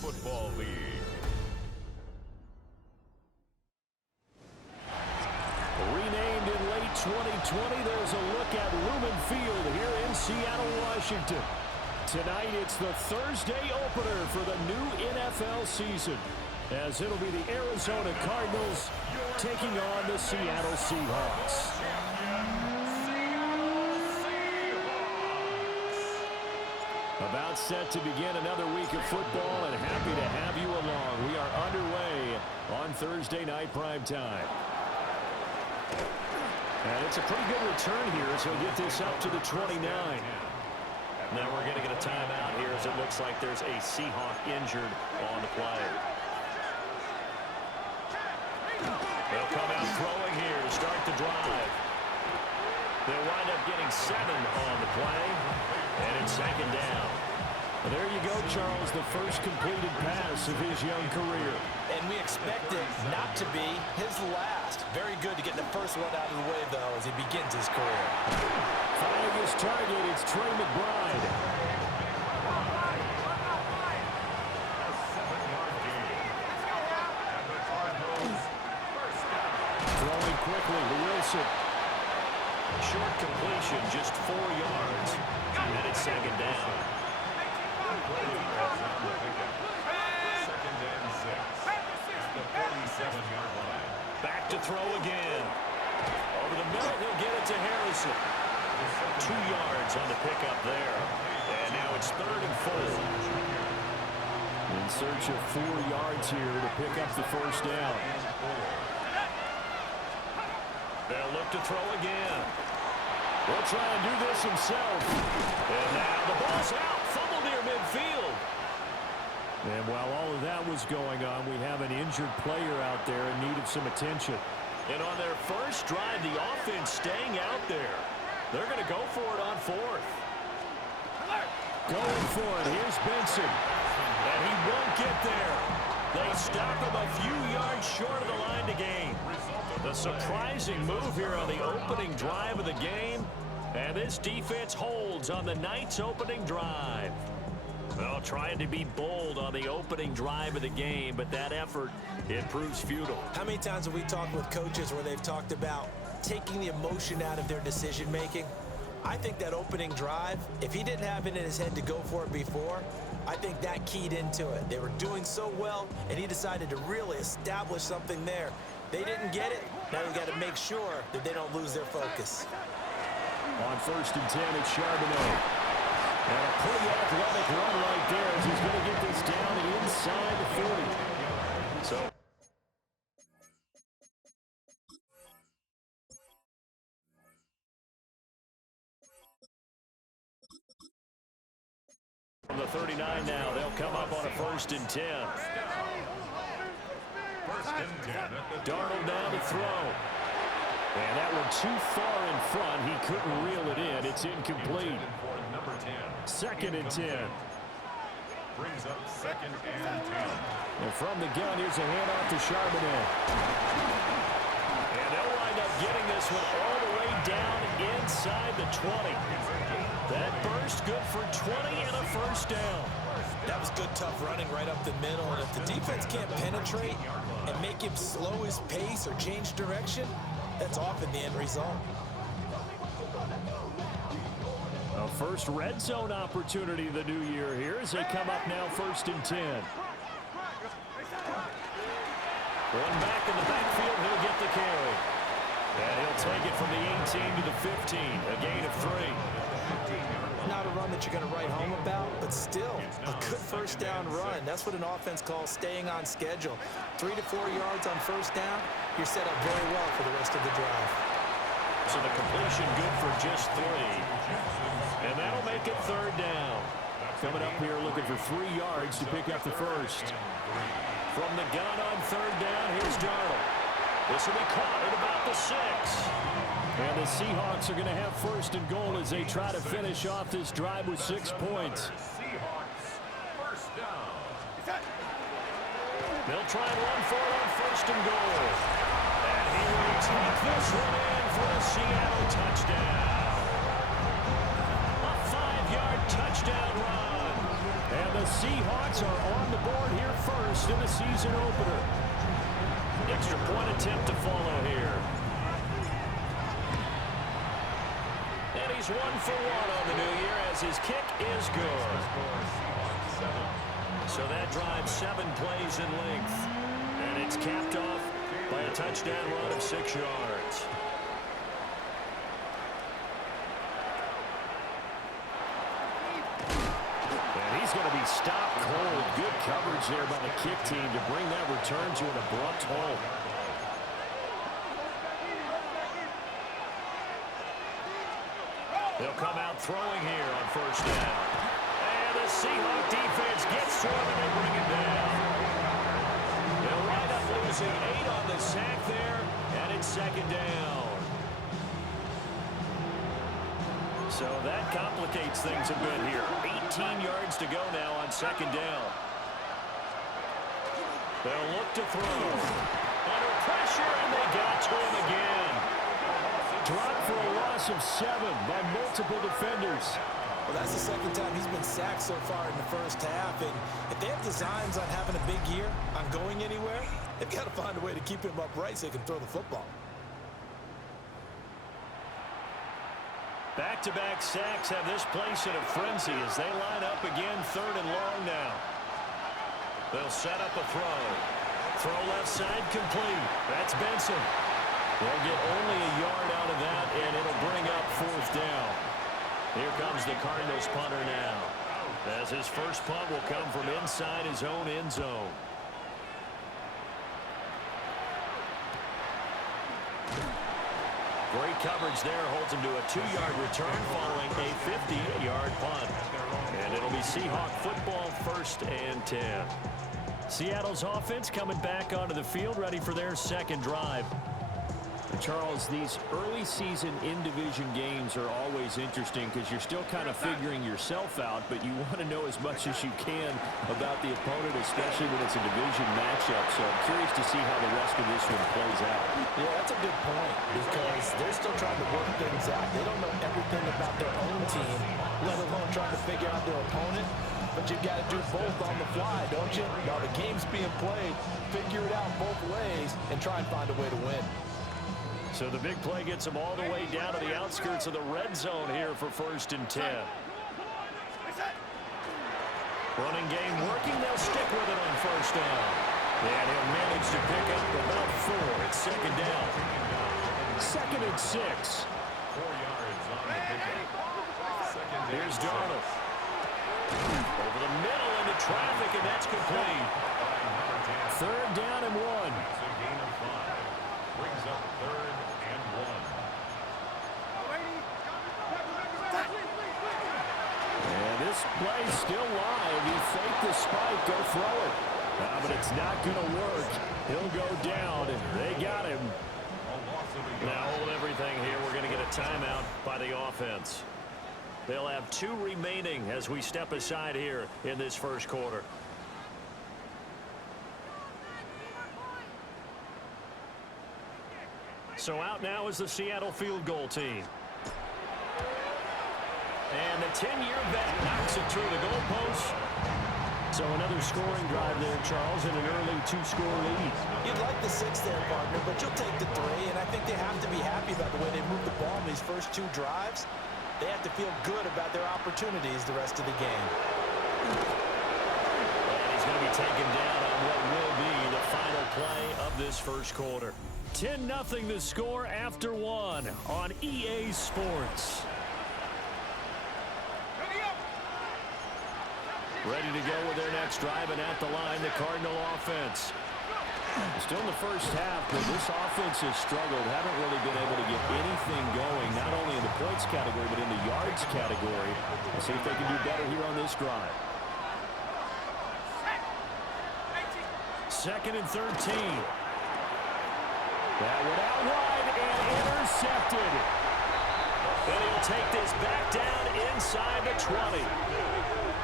Football League. Renamed in late 2020, there's a look at Lumen Field here in Seattle, Washington. Tonight, it's the Thursday opener for the new NFL season, as it'll be the Arizona Cardinals taking on the Seattle Seahawks. About set to begin another week of football, and happy to have you along. We are underway on Thursday night primetime. And it's a pretty good return here, so we'll get this up to the 29. Now we're going to get a timeout here, as it looks like there's a Seahawk injured on the play. They'll come out throwing here to start the drive. They'll wind up getting 7 on the play, and it's second down. Well, there you go, Charles, the first completed pass of his young career. And we expect it not to be his last. Very good to get the first one out of the way, though, as he begins his career. Finding his target, it's Trey McBride. Throwing quickly to Wilson. Short completion, just 4 yards. And it's second down. Back to throw again. Over the middle, he'll get it to Harrison. 2 yards on the pickup there. And now it's 3rd and 4. In search of 4 yards here to pick up the first down. They'll look to throw again. He'll try and do this himself. And now the ball's out. Fumble near midfield. And while all of that was going on, we have an injured player out there in need of some attention. And on their first drive, the offense staying out there. They're going to go for it on 4th. Going for it. Here's Benson. And he won't get there. They stop him a few yards short of the line to gain. The surprising move here on the opening drive of the game. And this defense holds on the night's opening drive. Well, trying to be bold on the opening drive of the game, but that effort, it proves futile. How many times have we talked with coaches where they've talked about taking the emotion out of their decision-making? I think that opening drive, if he didn't have it in his head to go for it before, I think that keyed into it. They were doing so well, and he decided to really establish something there. They didn't get it. Now they've got to make sure that they don't lose their focus. On 1st and 10, it's Charbonnet. And a pretty athletic run right there as he's going to get this down inside the 40. So from the 39 now, they'll come up on a 1st and 10. Darnold down to throw. And that one too far in front. He couldn't reel it in. It's incomplete. 2nd and 10. Brings up 2nd and 10. And from the gun, here's a handoff to Charbonnet. And they'll wind up getting this one all the way down inside the 20. That burst good for 20 and a first down. That was good, tough running right up the middle. And if the defense can't penetrate and make him slow his pace or change direction, that's often the end result. A first red zone opportunity of the new year here as they come up now 1st and 10. One back in the backfield, he'll get the carry. And he'll take it from the 18 to the 15, a gain of 3. Not a run that you're going to write home about, but still a good first down run. That's what an offense calls staying on schedule. 3 to 4 yards on first down, you're set up very well for the rest of the drive. So the completion good for just 3. And that'll make it 3rd down. Coming up here looking for 3 yards to pick up the first. From the gun on 3rd down, here's Darnold. This will be caught at about the 6. And the Seahawks are going to have 1st and goal as they try to finish off this drive with 6 points. They'll try and run for it on 1st and goal. And he will take this one in for a Seattle touchdown. A 5-yard touchdown run. And the Seahawks are on the board here first in the season opener. Extra point attempt to follow here. And he's 1 for 1 on the new year as his kick is good. So that drives 7 plays in length. And it's capped off by a touchdown run of 6 yards. And he's going to be stopped cold. Good coverage there by the kick team to bring that return to an abrupt halt. They'll come out throwing here on first down. And the Seahawk defense gets to him and they bring him down. They'll wind up losing 8 on the sack there, and it's second down. So that complicates things a bit here. 18 yards to go now on second down. They'll look to throw. Under pressure, and they got to him again. Dropped for a loss of 7 by multiple defenders. Well, that's the second time he's been sacked so far in the first half. And if they have designs on having a big year, on going anywhere, they've got to find a way to keep him upright so he can throw the football. Back-to-back sacks have this place in a frenzy as they line up again, 3rd and long now. They'll set up a throw. Throw left side complete. That's Benson. They'll get only a yard out of that, and it'll bring up 4th down. Here comes the Cardinals punter now, as his first punt will come from inside his own end zone. Great coverage there, holds him to a 2-yard return following a 50-yard punt. And it'll be Seahawk football, 1st and 10. Seattle's offense coming back onto the field, ready for their second drive. Charles, these early season in-division games are always interesting because you're still kind of figuring yourself out, but you want to know as much as you can about the opponent, especially when it's a division matchup. So I'm curious to see how the rest of this one plays out. Yeah, that's a good point because they're still trying to work things out. They don't know everything about their own team, let alone trying to figure out their opponent. But you've got to do both on the fly, don't you? While the game's being played, figure it out both ways and try and find a way to win. So the big play gets them all the way down to the outskirts of the red zone here for 1st and 10. Running game working. They'll stick with it on first down. And he'll manage to pick up about 4. It's second down. 2nd and 6. 4 yards on the pickup. Here's Darnold. Over the middle into traffic, and that's complete. 3rd down and 1. It's a gain of 5. Brings up 3rd and 1. And this play's still live. He faked the spike, go throw it. But it's not going to work. He'll go down, and they got him. Now hold everything here. We're going to get a timeout by the offense. They'll have 2 remaining as we step aside here in this first quarter. So out now is the Seattle field goal team. And the 10-year vet knocks it through the goalpost. So another scoring drive there, Charles, and an early 2-score lead. You'd like the 6 there, partner, but you'll take the 3, and I think they have to be happy about the way they moved the ball in these first 2 drives. They have to feel good about their opportunities the rest of the game. And he's going to be taken down on what will be the final play of this first quarter. 10-0 the score after 1 on EA Sports. Ready to go with their next drive, and at the line, the Cardinal offense. Still in the first half, but this offense has struggled. Haven't really been able to get anything going, not only in the points category, but in the yards category. Let's see if they can do better here on this drive. 2nd and 13. That one out wide and intercepted. And he'll take this back down inside the 20.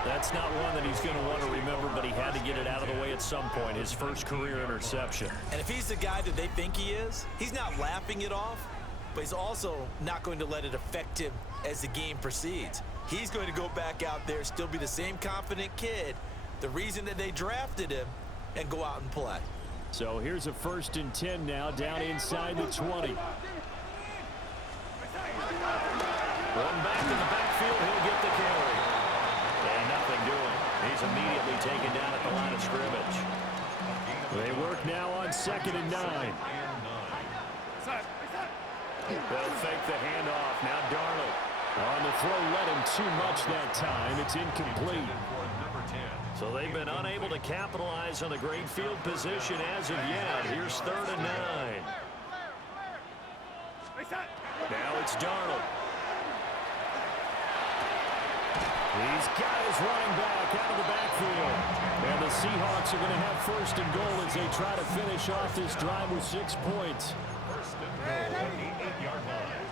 That's not one that he's going to want to remember, but he had to get it out of the way at some point, his first career interception. And if he's the guy that they think he is, he's not laughing it off, but he's also not going to let it affect him as the game proceeds. He's going to go back out there, still be the same confident kid, the reason that they drafted him, and go out and play. So here's a 1st and 10 now, down inside the 20. Run back in the backfield, he'll get the carry. And nothing doing. He's immediately taken down at the line of scrimmage. They work now on 2nd and 9. They'll fake the handoff. Now Darnold. On the throw, led him too much that time. It's incomplete. So they've been unable to capitalize on the great field position as of yet. Here's 3rd and 9. Now it's Darnold. He's got his running back out of the backfield. And the Seahawks are going to have 1st and goal as they try to finish off this drive with 6 points. 1st and goal, 8-yard line.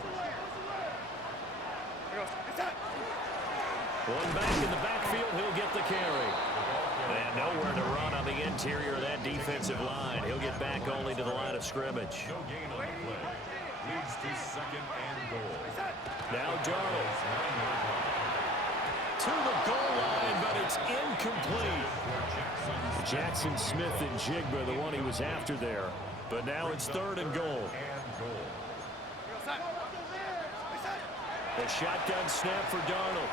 One back in the backfield, he'll get the carry. And nowhere to run on the interior of that defensive line. He'll get back only to the line of scrimmage. No gain on the play. Leads to 2nd and goal. Now Darnold. To the goal line, but it's incomplete. Jackson Smith and Jigba, the one he was after there. But now it's 3rd and goal. The shotgun snap for Darnold.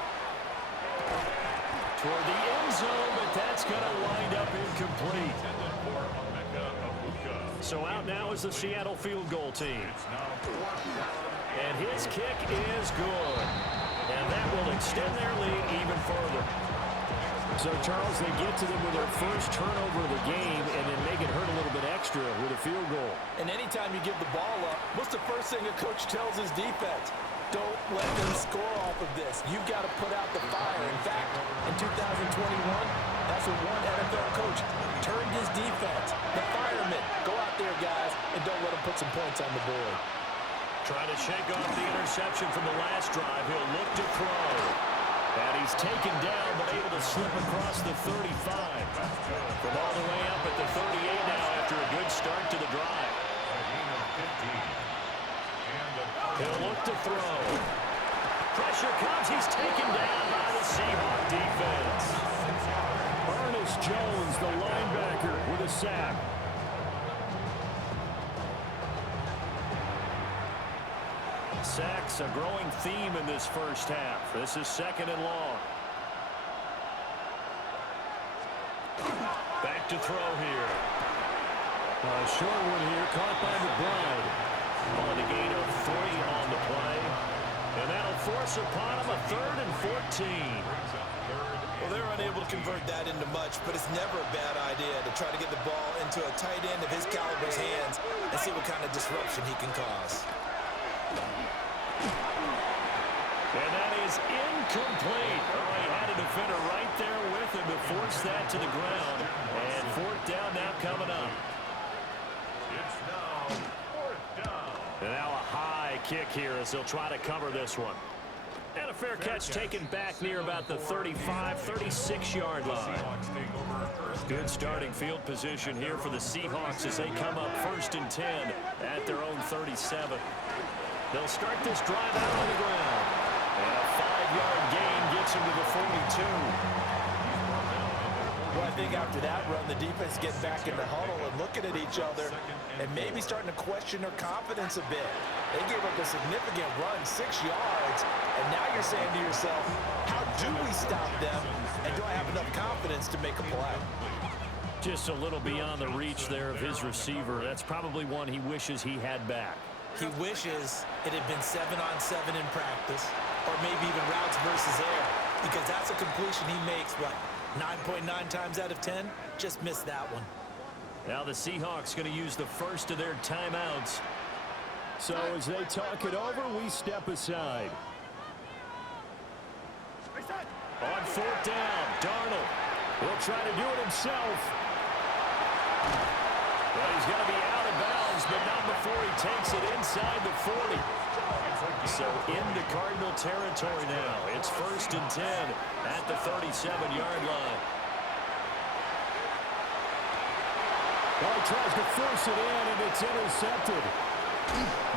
Toward the end zone, but that's going to wind up incomplete. So out now is the Seattle field goal team. And his kick is good. And that will extend their lead even further. So, Charles, they get to them with their first turnover of the game and then make it hurt a little bit extra with a field goal. And anytime you give the ball up, what's the first thing a coach tells his defense? Don't let them score off of this. You've got to put out the fire. In fact, in 2021, that's what one NFL coach turned his defense. The firemen. Go out there, guys, and don't let them put some points on the board. Trying to shake off the interception from the last drive. He'll look to throw. And he's taken down, but able to slip across the 35. From all the way up at the 38 now after a good start to the drive. He'll look to throw. Pressure comes. He's taken down by the Seahawk defense. Ernest Jones, the linebacker, with a sack. Sacks, a growing theme in this first half. This is 2nd and long. Back to throw here. Short one here, caught by McBride. On the gain of 3 on the play. And that'll force upon him a 3rd and 14. Well, they're unable to convert that into much, but it's never a bad idea to try to get the ball into a tight end of his caliber's hands and see what kind of disruption he can cause. And that is incomplete. Oh, he had a defender right there with him to force that to the ground. And 4th down now coming up. It's now 4th down. And now a high kick here as they'll try to cover this one. And a fair catch taken back near about the 35, 36-yard line. Good starting field position here for the Seahawks as they come up 1st and 10 at their own 37. They'll start this drive out on the ground. And a 5-yard gain gets him to the 42. Well, I think after that run, the defense gets back in the huddle and looking at each other and maybe starting to question their confidence a bit. They gave up a significant run, 6 yards, and now you're saying to yourself, how do we stop them, and do I have enough confidence to make a play? Just a little beyond the reach there of his receiver. That's probably one he wishes he had back. He wishes it had been 7-on-7 in practice, or maybe even routes versus air, because that's a completion he makes, what, 9.9 times out of 10? Just missed that one. Now the Seahawks going to use the first of their timeouts. So as they talk it over, we step aside. On 4th down, Darnold. He'll try to do it himself. Well, he's going to be out of bounds, but not before he takes it inside the 40. So into Cardinal territory now. It's 1st and 10 at the 37-yard line. Well, he tries to force it in, and it's intercepted.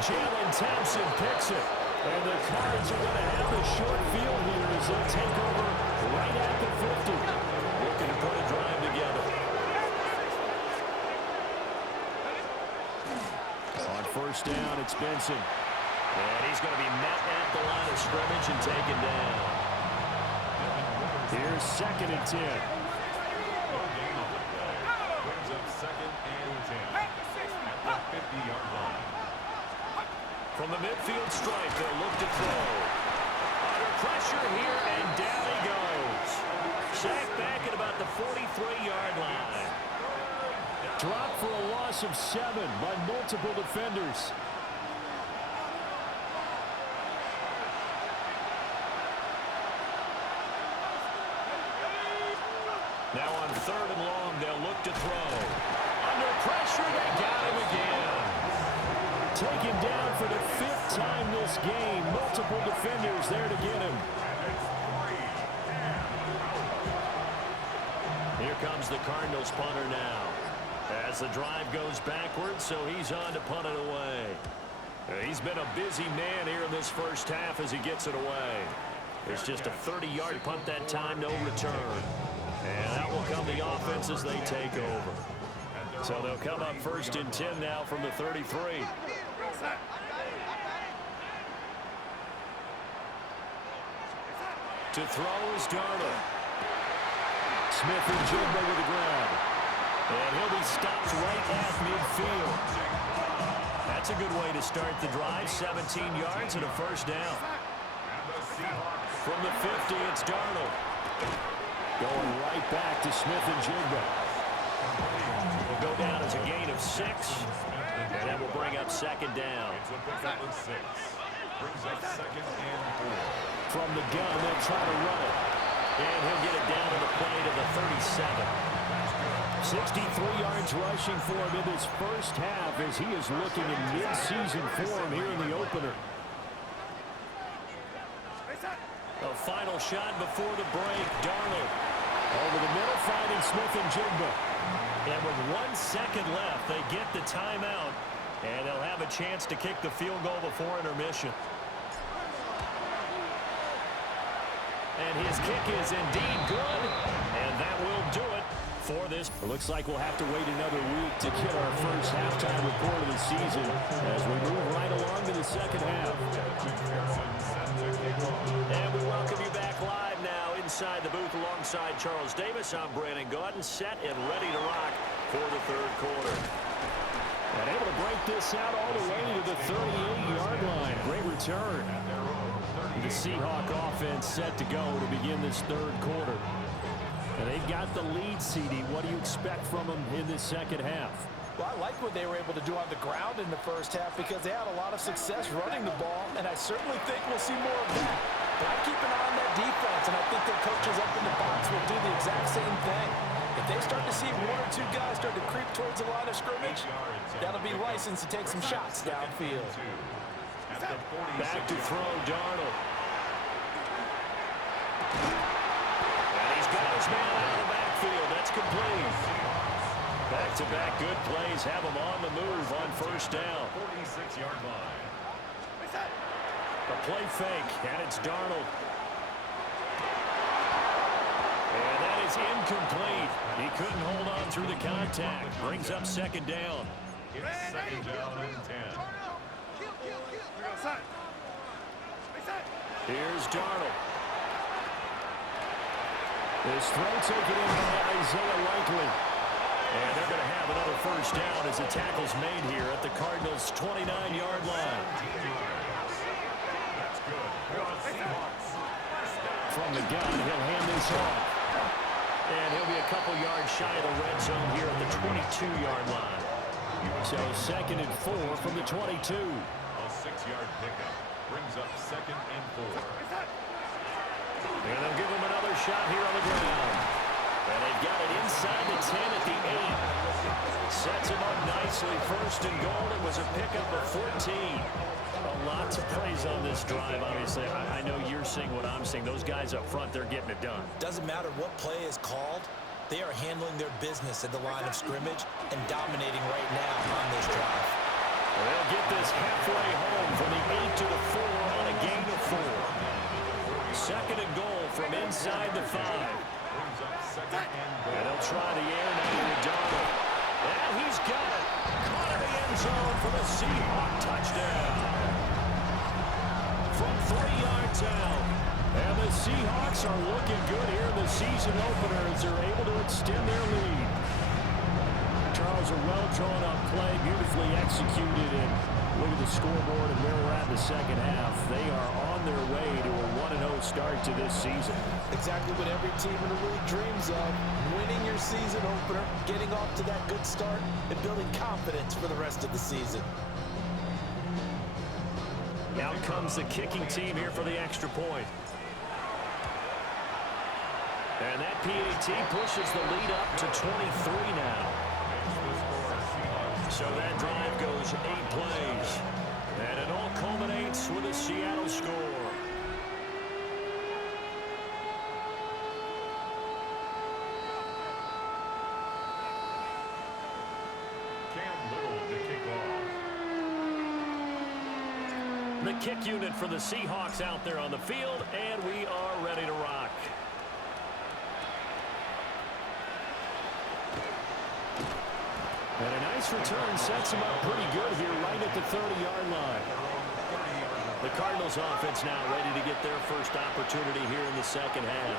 Jalen Thompson picks it. And the Cards are going to have the short field here as they take over right at the 50. Looking to put a drive together. On first down, it's Benson. And he's going to be met at the line of scrimmage and taken down. Here's 2nd and 10. Brings up 2nd and 10 at the 50-yard line. From the midfield stripe, they'll look to throw. Under pressure here, and down he goes. Sacked back at about the 43-yard line. Dropped for a loss of 7 by multiple defenders. Now on 3rd and long, they'll look to throw. Under pressure, they got him again. Taken down for the 5th time this game. Multiple defenders there to get him. Here comes the Cardinals punter now. As the drive goes backwards, so he's on to punt it away. He's been a busy man here in this first half as he gets it away. It's just a 30-yard punt that time, no return. And that will come the offense as they take over. So they'll come up 1st and 10 now from the 33. To throw is Darnold. Smith and Jigba with the grab. And he'll be stopped right at midfield. That's a good way to start the drive. 17 yards and a first down. From the 50, it's Darnold. Going right back to Smith and Jigba. Will go down as a gain of 6. And that will bring up 2nd down. Brings up 2nd and 4. From the gun, they'll try to run it. And he'll get it down to the play to the 37. 63 yards rushing for him in this first half as he is looking in mid-season form here in the opener. A final shot before the break. Darnold over the middle, finding Smith and Jigba. And with 1 second left, they get the timeout. And they'll have a chance to kick the field goal before intermission. And his kick is indeed good. And that will do it for this. It looks like we'll have to wait another week to get our first halftime report of the season as we move right along to the second half. And we welcome you back live now inside the booth alongside Charles Davis. I'm Brandon Gaudin, set and ready to rock for the 3rd quarter. And able to break this out all the way to the 38-yard line. Great return. The Seahawk offense set to go to begin this 3rd quarter. And they've got the lead, CD. What do you expect from them in this second half? Well, I like what they were able to do on the ground in the first half because they had a lot of success running the ball, and I certainly think we'll see more of that. But I keep an eye on that defense, and I think their coaches up in the box will do the exact same thing. If they start to see 1 or 2 guys start to creep towards the line of scrimmage, that'll be license to take some shots downfield. Back to throw, Darnold. And he's got his man out of the backfield. That's complete. Back-to-back good plays have him on the move on first down. 46-yard line. A play fake, and it's Darnold. And that is incomplete. He couldn't hold on through the contact. Brings up 2nd down. It's 2nd down and 10. Here's Darnold. This throw taken in by Isaiah Likely. And they're going to have another first down as the tackle's made here at the Cardinals' 29-yard line. That's good. From the gun, he'll hand this off. And he'll be a couple yards shy of the red zone here at the 22-yard line. So 2nd and 4 from the 22. A 6-yard pickup brings up 2nd and 4. And they'll give him another shot here on the ground. And they've got it inside the 10 at the 8. Sets him up nicely. 1st and goal. It was a pickup of 14. A lot to praise on this drive, obviously. I know you're seeing what I'm seeing. Those guys up front, they're getting it done. Doesn't matter what play is called. They are handling their business at the line of scrimmage and dominating right now on this drive. They'll get this halfway home from the 8 to the 4 on a inside the 5. Brings up second and goal. And they'll try the air now with Darnold. And he's got it. Caught in the end zone for the Seahawk touchdown. From 3 yards out. And the Seahawks are looking good here in the season opener as they're able to extend their lead. Charles, a well-drawn-up play, beautifully executed, and look at the scoreboard and where we're at in the second half. They are on their way to a 1-0 start to this season. Exactly what every team in the league dreams of. Winning your season opener, getting off to that good start, and building confidence for the rest of the season. Out comes the kicking team here for the extra point. And that PAT pushes the lead up to 23 now. So that drive goes 8 plays. And it all culminates with a Seattle score. The kick unit for the Seahawks out there on the field, and we are ready to rock. And a nice return sets him up pretty good here right at the 30-yard line. The Cardinals offense now ready to get their first opportunity here in the second half.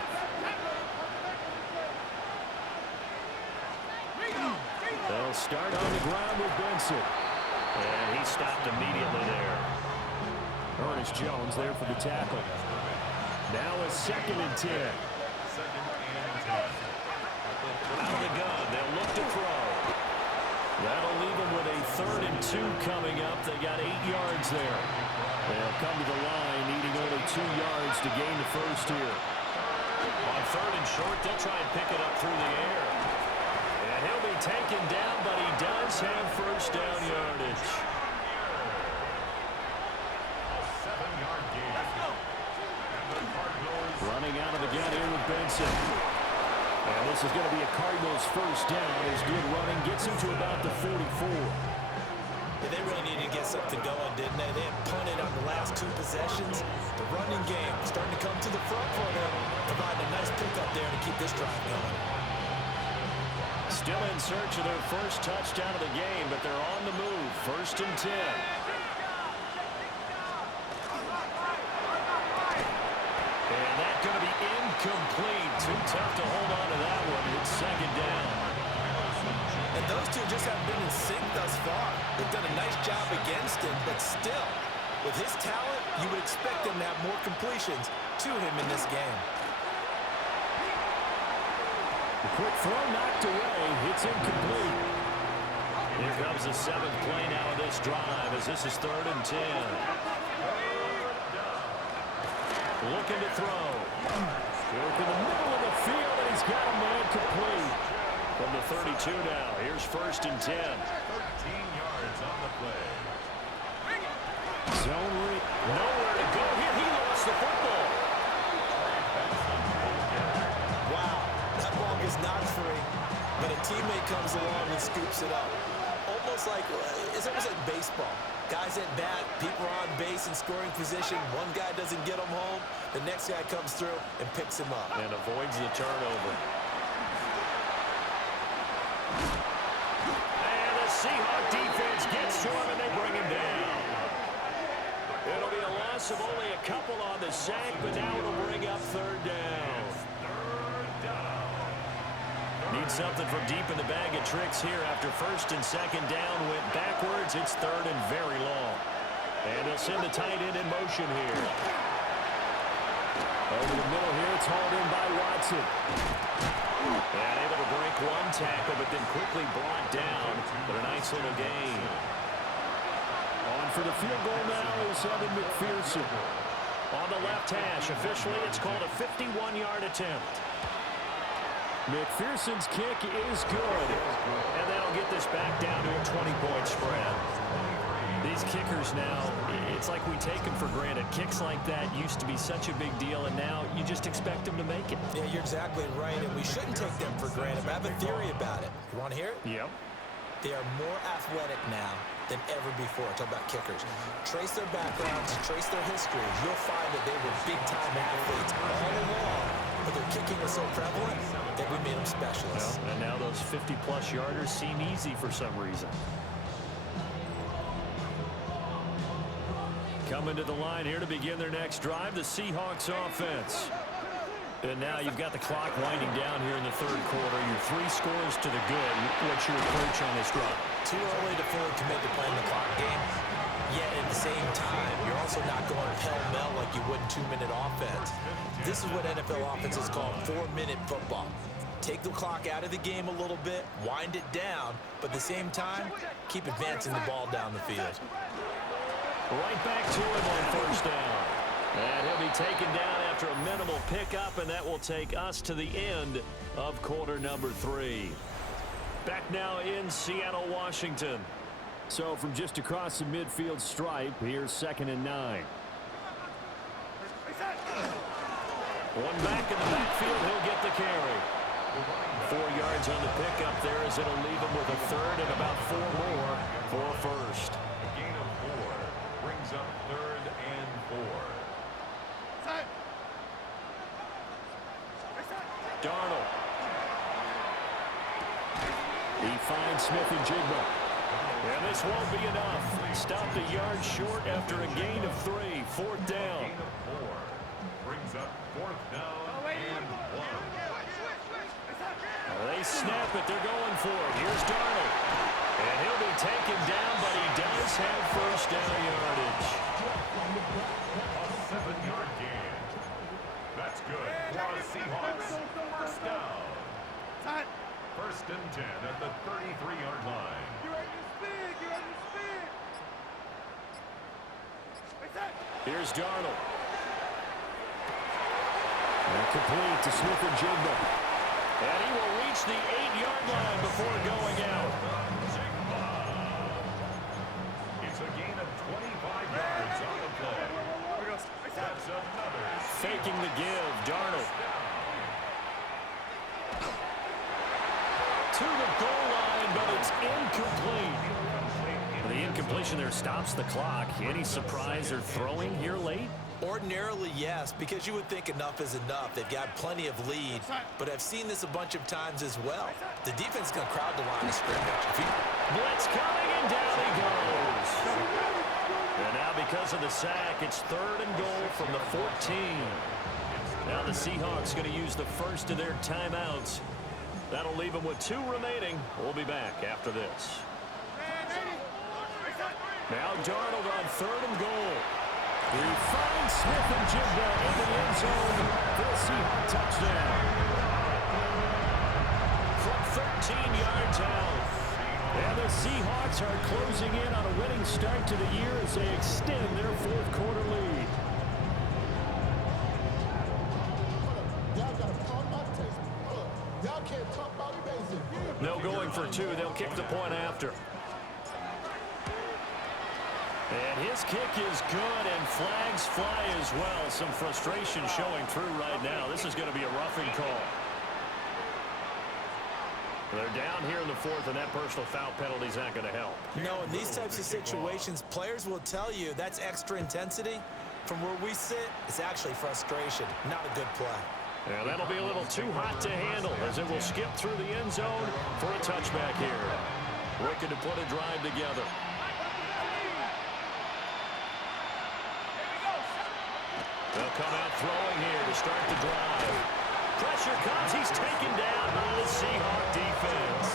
They'll start on the ground with Benson. And he stopped immediately there. Ernest Jones there for the tackle. Now a 2nd and 10. Out of the gun, they'll look to throw. That'll leave them with a 3rd and 2 coming up. They got 8 yards there. They'll come to the line, needing only 2 yards to gain the first here. On 3rd and short, they'll try and pick it up through the air. And he'll be taken down, but he does have first down yardage. Running out of the gun here with Benson. And this is going to be a Cardinals first down. His good running gets him to about the 44. Yeah, they really needed to get something going, didn't they? They had punted on the last 2 possessions. The running game starting to come to the front for them, providing a nice pickup there to keep this drive going. Still in search of their first touchdown of the game, but they're on the move. 1st and 10. And that's going to be incomplete. Too tough to hold on to that one. It's 2nd down. And those two just haven't been in sync thus far. They've done a nice job against him, but still, with his talent, you would expect him to have more completions to him in this game. The quick throw knocked away. It's incomplete. Here comes the 7th play now of this drive as this is 3rd and 10. Looking to throw. Work in the middle of the field, and he's got a man complete. From the 32 now, here's 1st and 10. 13 yards on the play. Zone read. Nowhere to go here. He lost the football. Wow, that ball is not free, but a teammate comes along and scoops it up. Almost like, it's almost like baseball. Guys at bat, people are on base in scoring position. One guy doesn't get him home. The next guy comes through and picks him up. And avoids the turnover. And the Seahawk defense gets to him and they bring him down. It'll be a loss of only a couple on the sack, but now it'll bring up 3rd down. Need something from deep in the bag of tricks here after 1st and 2nd down went backwards. It's 3rd and very long. And they'll send the tight end in motion here. Over the middle here, it's hauled in by Watson. And able to break 1 tackle, but then quickly brought down. But a nice little gain. On for the field goal now is Evan McPherson. On the left hash, officially it's called a 51-yard attempt. McPherson's kick is good. And that'll get this back down to a 20-point spread. These kickers now, it's like we take them for granted. Kicks like that used to be such a big deal, and now you just expect them to make it. Yeah, you're exactly right, and we shouldn't take them for granted. But I have a theory about it. You want to hear it? Yep. They are more athletic now than ever before. Talk about kickers. Trace their backgrounds, trace their history. You'll find that they were big-time athletes all along. but their kicking was so prevalent that we made them specialists. Well, and now those 50-plus yarders seem easy for some reason. Coming to the line here to begin their next drive, the Seahawks offense. And now you've got the clock winding down here in the third quarter. Your 3 scores to the good. What's your approach on this drive? Too early to fully commit to playing the clock game. Yet at the same time, you're also not going pell-mell like you would in 2-minute offense. This is what NFL offenses call 4-minute football. Take the clock out of the game a little bit, wind it down, but at the same time, keep advancing the ball down the field. Right back to him on first down. And he'll be taken down after a minimal pickup, and that will take us to the end of quarter number 3. Back now in Seattle, Washington. So from just across the midfield stripe, here's 2nd and 9. One back in the backfield, he'll get the carry. 4 yards on the pickup there as it'll leave him with a third and about 4 more for a first. A gain of 4 brings up 3rd and 4. Darnold. He finds Smith-Njigba. And this won't be enough. Stopped a yard short after a gain of 3. 4th down. Gain of 4 brings up 4th down and 1. They snap it. They're going for it. Here's Darnold. And he'll be taken down, but he does have first down yardage. A 7-yard gain. That's good for the Seahawks. First down. 1st and 10 at the 33-yard line. Here's Darnold. And complete to Smith-Njigba. And he will reach the 8-yard line before going out. It's a gain of 25 yards on the play. That's another. Faking the give. Darnold. To the goal line, but it's incomplete. The incompletion there stops the clock. Any surprise they're throwing here late? Ordinarily, yes, because you would think enough is enough. They've got plenty of lead, but I've seen this a bunch of times as well. The defense is going to crowd the line of scrimmage. Blitz coming, and down he goes. And now because of the sack, it's 3rd and goal from the 14. Now the Seahawks going to use the first of their timeouts. That'll leave them with 2 remaining. We'll be back after this. Now Darnold on 3rd and goal. He finds Smith-Njigba in the end zone for a Seahawks touchdown. From 13 yards out. And the Seahawks are closing in on a winning start to the year as they extend their 4th quarter lead. No going for 2. They'll kick the point after. And his kick is good, and flags fly as well. Some frustration showing through right now. This is going to be a roughing call. They're down here in the 4th, and that personal foul penalty is not going to help. No, in these types of situations, players will tell you that's extra intensity. From where we sit, it's actually frustration, not a good play. Yeah, that'll be a little too hot to handle as it will skip through the end zone for a touchback here. Looking to put a drive together. They'll come out throwing here to start the drive. Pressure comes. He's taken down by the Seahawk defense.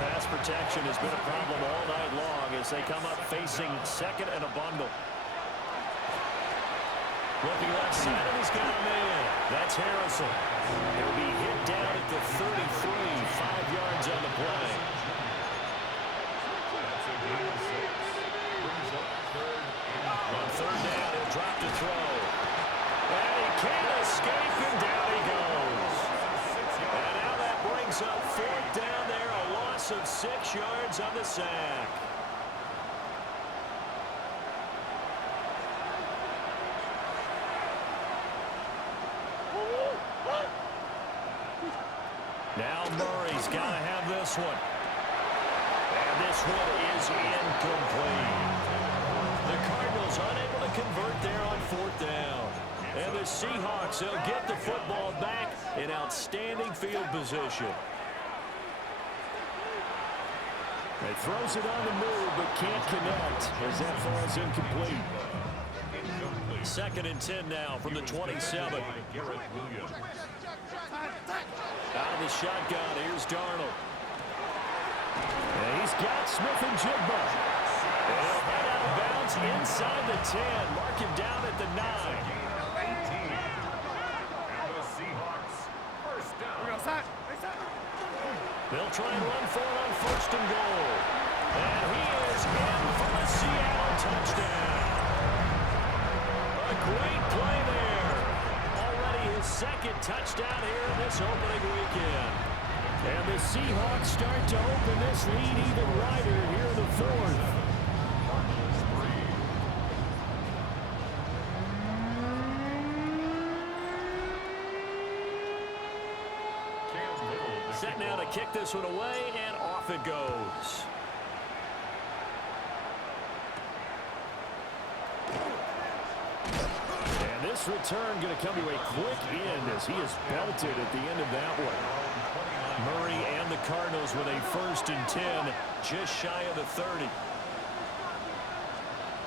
Pass protection has been a problem all night long as they come up facing 2nd and a bundle. Looking left side, and he's got a man. That's Harrison. He'll be hit down at the 33, 5 yards on the play. That's a gain of 6. Brings up 3rd and On 3rd down, he'll drop to throw. And he can't escape, and down he goes. And now that brings up 4th down there, a loss of 6 yards on the sack. Now Murray's got to have this one. And this one is incomplete. The Cardinals unable to convert there on 4th down. And the Seahawks, they'll get the football back in outstanding field position. He throws it on the move, but can't connect as that falls incomplete. 2nd and 10 now from the 27. Out of the shotgun, here's Darnold. And he's got Smith and Jigba. He'll head out of bounds inside the 10. Mark him down at the 9. And the Seahawks first down. They'll try and run for it on 1st and goal. And he is in for the Seattle touchdown. A great play there. Already his 2nd touchdown here in this opening weekend. And the Seahawks start to open this lead even wider here in the 4th. Set now to kick this one away, and off it goes. And this return going to come to a quick end as he is belted at the end of that one. Murray and the Cardinals with a 1st and 10, just shy of the 30.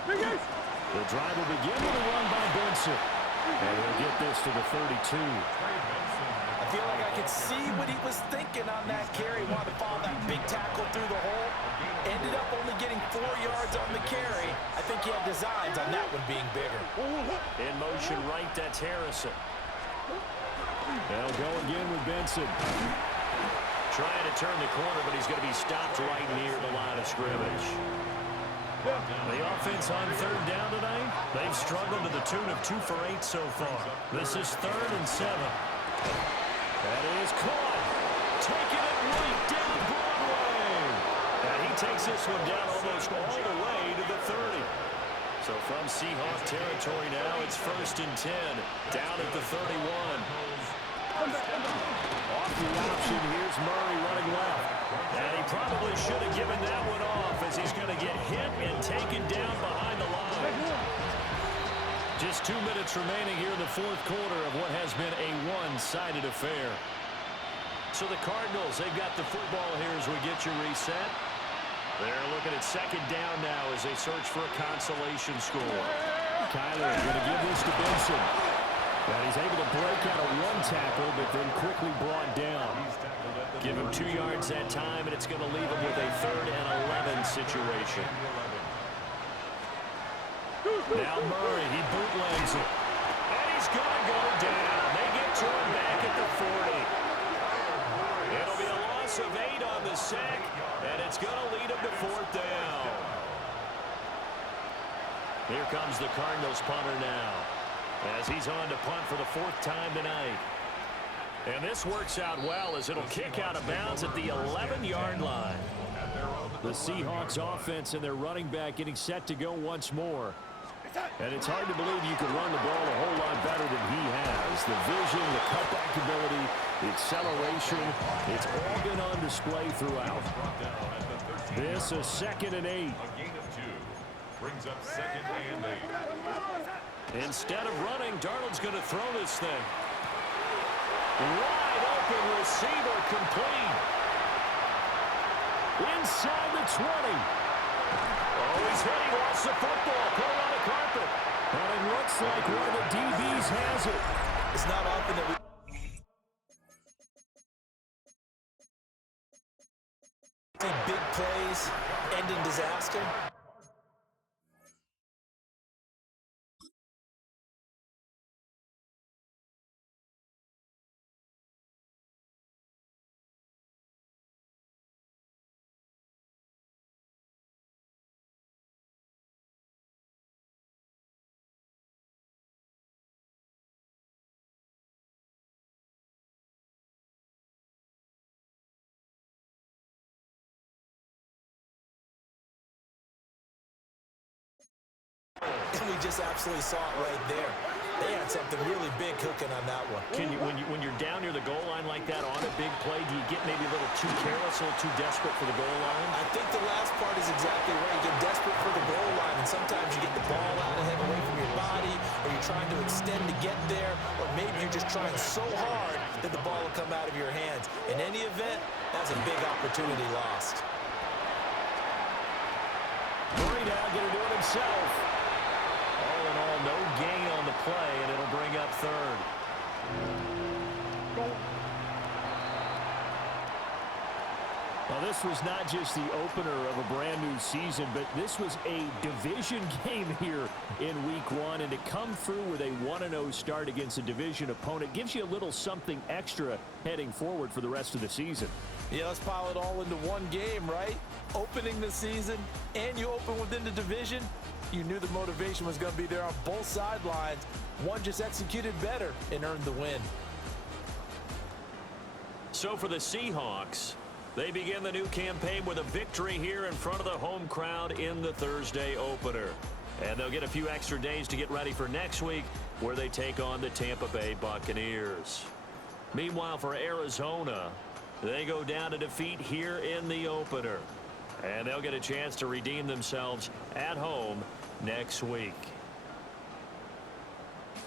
The drive will begin with a run by Benson. And he'll get this to the 32. I feel like I could see what he was thinking on that carry. Wanted to follow that big tackle through the hole. Ended up only getting 4 yards on the carry. I think he had designs on that one being bigger. In motion right, that's Harrison. They'll go again with Benson. Trying to turn the corner, but he's going to be stopped right near the line of scrimmage. The offense on 3rd down tonight, they've struggled to the tune of 2 for 8 so far. This is 3rd and 7. That is caught. Taking it right down Broadway. And he takes this one down almost all the way to the 30. So from Seahawk territory now, it's 1st and 10, down at the 31. Off the option, here's Murray running left. And he probably should have given that one off as he's going to get hit and taken down behind the line. Just 2 minutes remaining here in the 4th quarter of what has been a one-sided affair. So the Cardinals, they've got the football here as we get you reset. They're looking at 2nd down now as they search for a consolation score. Kyler going to give this to Benson. And he's able to break out of 1 tackle, but then quickly brought down. Give him 2 yards that time, and it's going to leave him with a 3rd and 11 situation. Now Murray, he bootlegs it. And he's going to go down. They get to him back at the 40. It'll be a loss of 8 on the sack, and it's going to lead him to 4th down. Here comes the Cardinals punter now, as he's on to punt for the 4th time tonight. And this works out well as it'll kick out of bounds at the 11-yard line. The Seahawks offense and their running back getting set to go once more. And it's hard to believe you can run the ball a whole lot better than he has. The vision, the cutback ability, the acceleration, it's all been on display throughout. This is 2nd and 8. A gain of 2 brings up 2nd and 8. Instead of running, Darnold's going to throw this thing. Wide open receiver complete. Inside the 20. Oh, he's hit. He lost the football. Put it on the carpet. And it looks like one of the DBs has it. It's not often that we see big plays end in disaster. And we just absolutely saw it right there. They had something really big cooking on that one. When you're down near the goal line like that on a big play, do you get maybe a little too careless, a little too desperate for the goal line? I think the last part is exactly right. You get desperate for the goal line, and sometimes you get the ball out ahead away from your body, or you you're trying to extend to get there, or maybe you're just trying so hard that the ball will come out of your hands. In any event, that's a big opportunity lost. Murray now going to do it himself. All in all, no gain on the play, and it'll bring up third. Well, this was not just the opener of a brand new season, but this was a division game here in week one. And to come through with a 1-0 start against a division opponent gives you a little something extra heading forward for the rest of the season. Yeah, let's pile it all into one game, right? Opening the season, and you open within the division. You knew the motivation was going to be there on both sidelines. One just executed better and earned the win. So for the Seahawks, they begin the new campaign with a victory here in front of the home crowd in the Thursday opener. And they'll get a few extra days to get ready for next week, where they take on the Tampa Bay Buccaneers. Meanwhile, for Arizona, they go down to defeat here in the opener. And they'll get a chance to redeem themselves at home next week.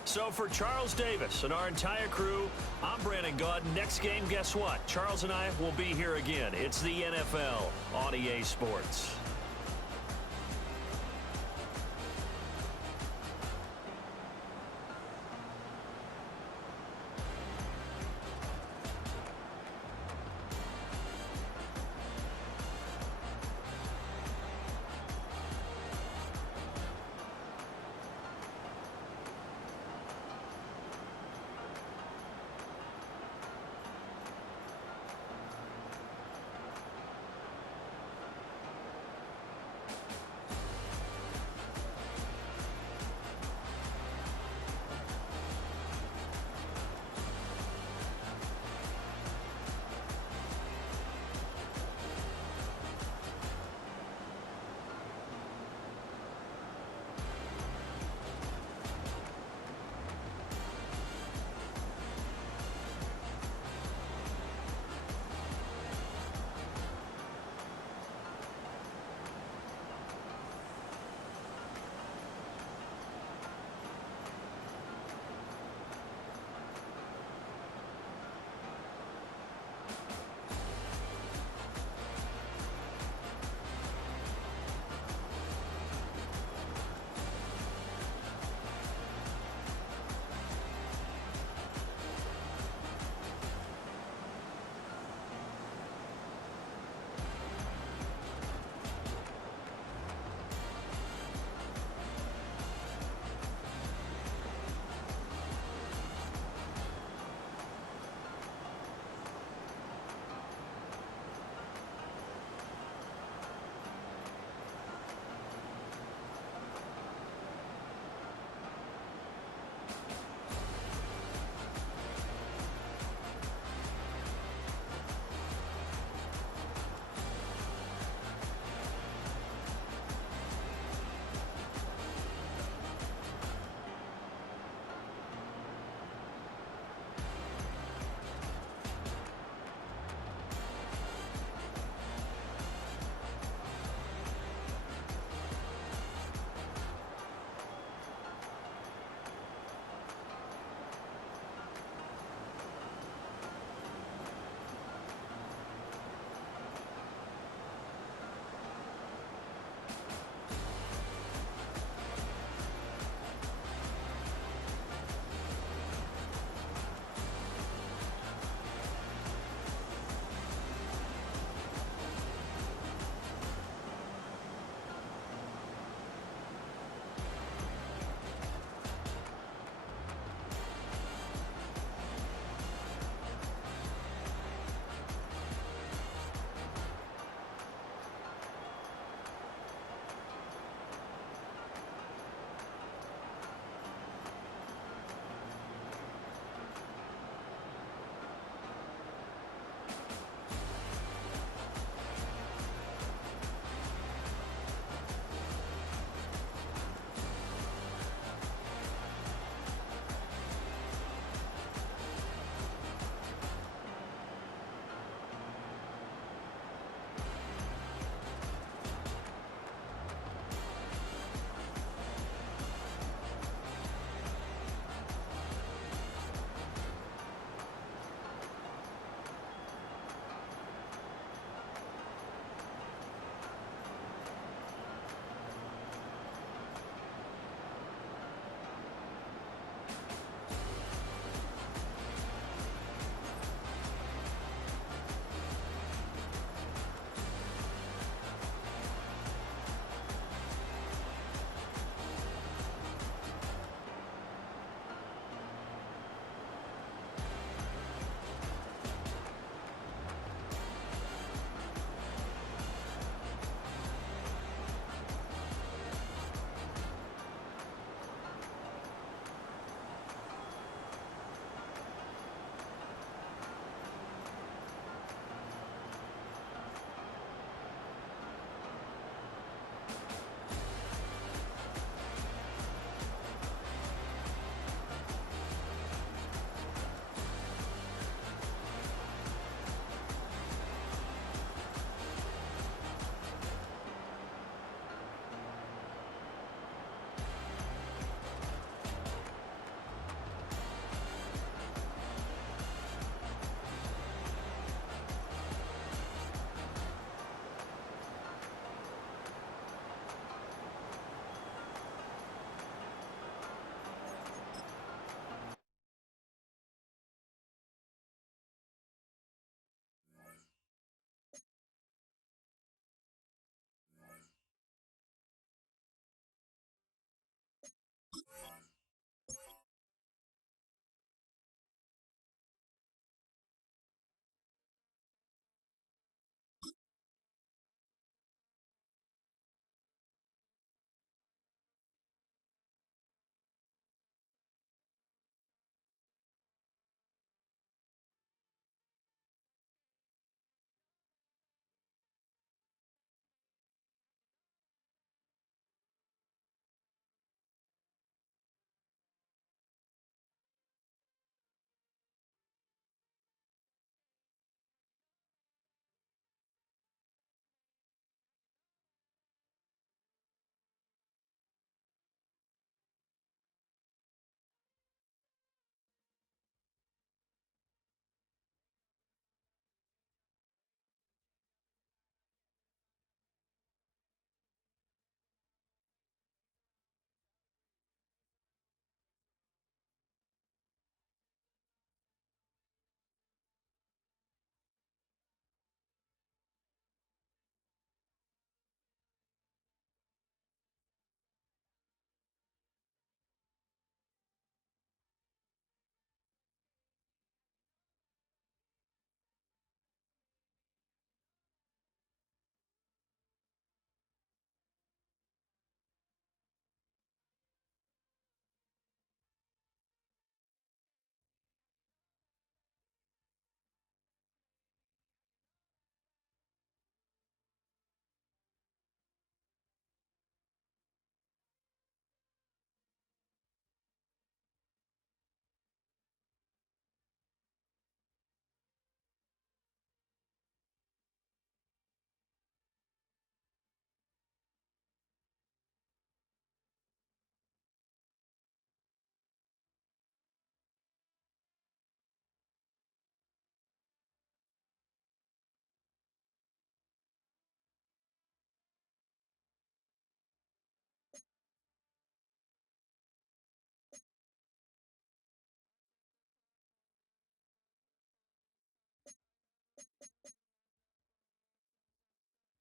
So for Charles Davis and our entire crew, I'm Brandon Gaudin. Next game, guess what? Charles and I will be here again. It's the NFL on EA Sports.